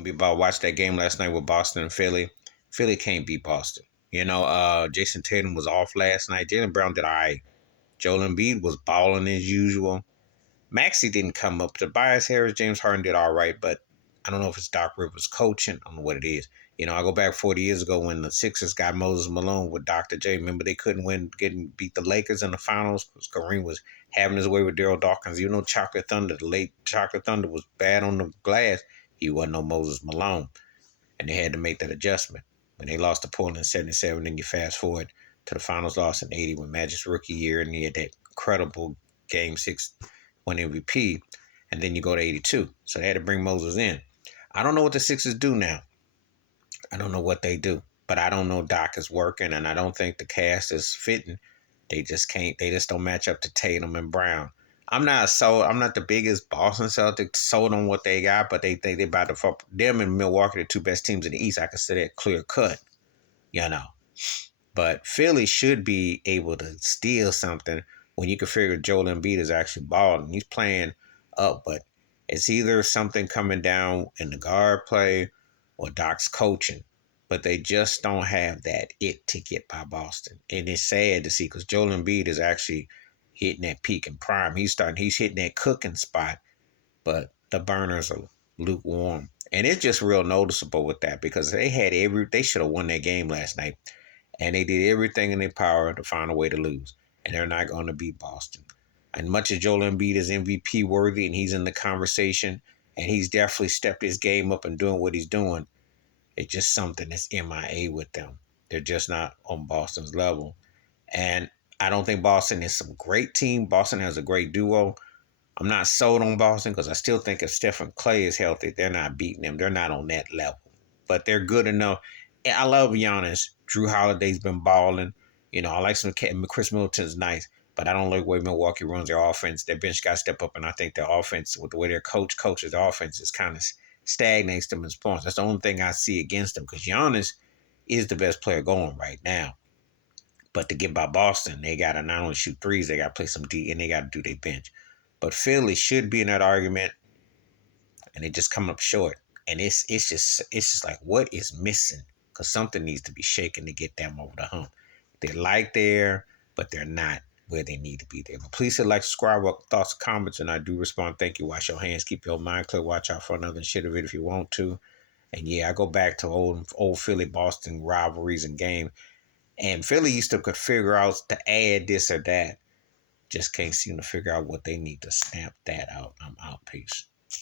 Gonna be about watch that game last night with Boston and Philly. Philly can't beat Boston. Jason Tatum was off last night. Jaylen Brown did all right. Joel Embiid was balling as usual. Maxey didn't come up. Tobias Harris, James Harden did all right, but I don't know if it's Doc Rivers coaching. I don't know what it is. I go back 40 years ago when the Sixers got Moses Malone with Dr. J. Remember they couldn't beat the Lakers in the finals because Kareem was having his way with Daryl Dawkins. Chocolate Thunder, the late Chocolate Thunder was bad on the glass. He wasn't no Moses Malone, and they had to make that adjustment. When they lost to Portland in 77, then you fast forward to the finals loss in 80 when Magic's rookie year, and he had that incredible Game 6 win MVP, and then you go to 82. So they had to bring Moses in. I don't know what the Sixers do now. I don't know what they do, but I don't know Doc is working, and I don't think the cast is fitting. They just can't. They just don't match up to Tatum and Brown. I'm not the biggest Boston Celtics sold on what they got, but they think they about to fuck them and Milwaukee, the two best teams in the East. I consider it clear cut, you know. But Philly should be able to steal something when you can figure Joel Embiid is actually balling. He's playing up, but it's either something coming down in the guard play or Doc's coaching. But they just don't have that it to get by Boston. And it's sad to see because Joel Embiid is actually hitting that peak and prime. He's hitting that cooking spot, but the burners are lukewarm. And it's just real noticeable with that because they should have won that game last night. And they did everything in their power to find a way to lose. And they're not going to beat Boston. And much as Joel Embiid is MVP worthy and he's in the conversation and he's definitely stepped his game up and doing what he's doing, it's just something that's MIA with them. They're just not on Boston's level. And I don't think Boston is some great team. Boston has a great duo. I'm not sold on Boston because I still think if Stephen Clay is healthy, they're not beating them. They're not on that level. But they're good enough. I love Giannis. Drew Holiday's been balling. I like some Chris Middleton's nice, but I don't like the way Milwaukee runs their offense. Their bench got to step up, and I think their offense, with the way their coaches their offense, is kind of stagnates them in points. That's the only thing I see against them because Giannis is the best player going right now. But to get by Boston, they got to not only shoot threes, they got to play some D, and they got to do their bench. But Philly should be in that argument, and they just come up short. And it's just like what is missing? Because something needs to be shaken to get them over the hump. They're there, but they're not where they need to be there. But please hit like, subscribe, thoughts, comments, and I do respond. Thank you. Wash your hands, keep your mind clear. Watch out for another shit of it if you want to. And yeah, I go back to old Philly Boston rivalries and games. And Philly used to could figure out to add this or that. Just can't seem to figure out what they need to stamp that out. I'm out. Peace.